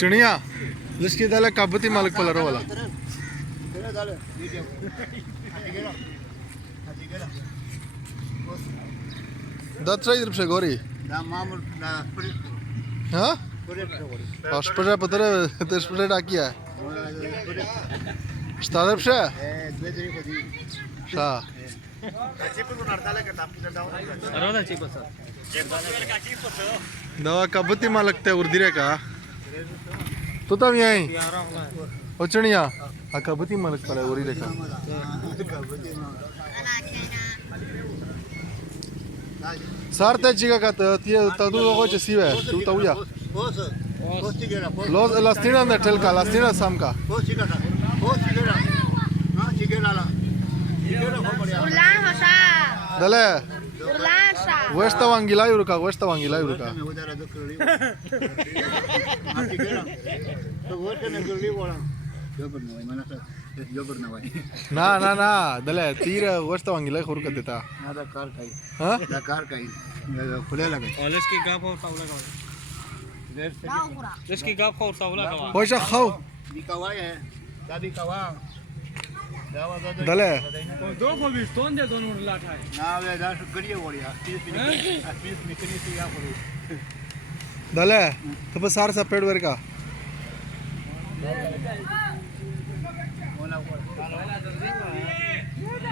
चिड़िया लिस्की दाले काबती मालिक पलर वाला दत्रा इधर से गोरी हाँ हॉस्पिटल पता है हॉस्पिटल डाकिया स्टार्टअप से सा दवा काबती मालिक ते उर्दिरे का तो तब यहीं ओचनिया काबती मालिक पड़ा उरी रेखा सार ते चिका का ते तदु लोगों चसीवे तू तो या los lastina de telka lastina samka dale Westa wangila yuruka na dale tira westa wangila huruka deta nada car kai ha da car kai खुले लगे कॉलेज की गाप और सावला का इसकी गाप और सावला का होशा खाओ दिखावा है दादी कवा dale दो को भी स्टोन दे दोनों लाठा है ना वे दास करिए बोलिया स्पीड में करी से या बोली dale तो बस सार सा पेड़ वर का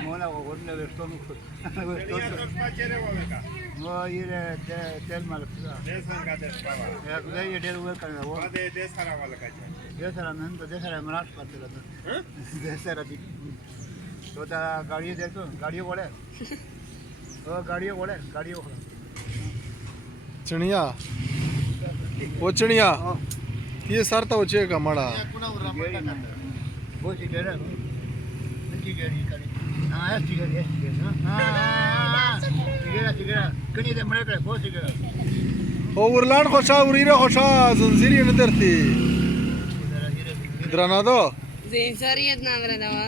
मोना को बोलने वे स्टोन वो ये तेल मार देश का देश पावा एक ले ये डेर हुए कर वो देश सारा वाला का देश सारा नन तो देश सारा मराठ करते रहते देश सारा तो ता गाड़ी देखो गाड़ी बोले ओ गाड़ी चिड़िया वो चिड़िया ये सारता वचे का माड़ा वो सिगरेट की गाड़ी करी हां सिगरेट सिगरेट कनी दे मरे करे वो सिगरेट ओ उरलान खोशा उरीरे खोशा जंजीरी नदरती Granado Zensari jedna vradawa.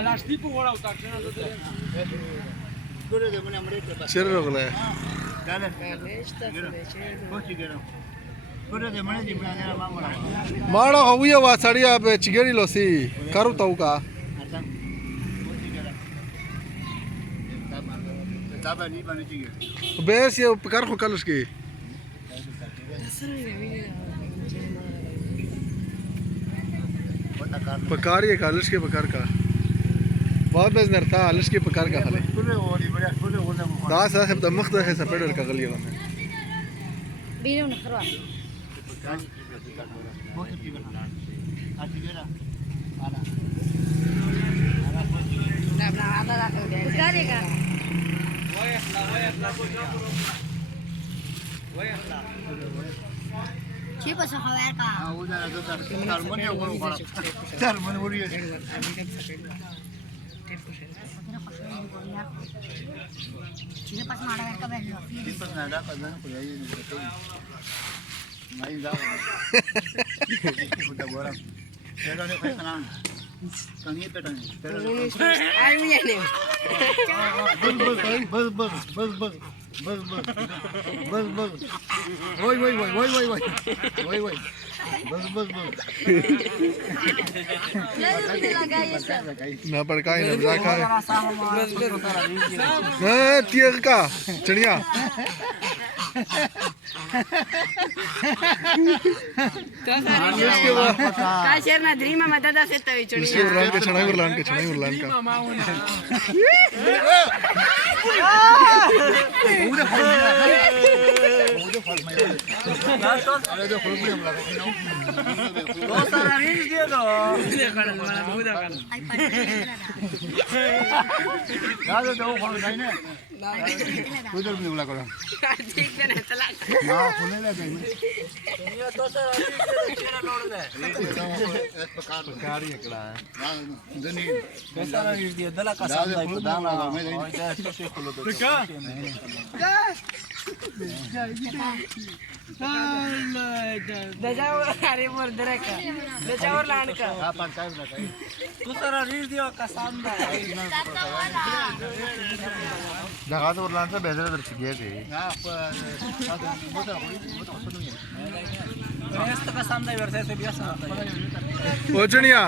अलाश दी पोड़ा उतार चना तो करे दे मने मरे करे चिर रोगले डाले वो सिगरेट करे दे मने दी मने मामला माड़ा होविया वा साड़िया पे चिगेरी लोसी करू ताऊ का आता वो सिगरेट ताबा नहीं बने सिगरेट बेस ये कर खो कलश की पकार ये कलश के पकार का बहुत बेजनर था कलश के पकार का हले दास है सब दमख है सपेडर का गलिया में Biro na kharwa. Na ada la Utarega. ¿Qué pasó, joder? ¿Qué pasa, Mara? ¿Qué ना पड़काई ना जाका है तीर का चिड़िया Kasher na drima madada seta vichoni. इसके उड़ान के छनाई उड़ान का अरे मुर्दरे का त्याच्यावर लहान का तू सारा रील दियो का सांदा जगात उरलांचा बेजार तर घे ते पोचणिया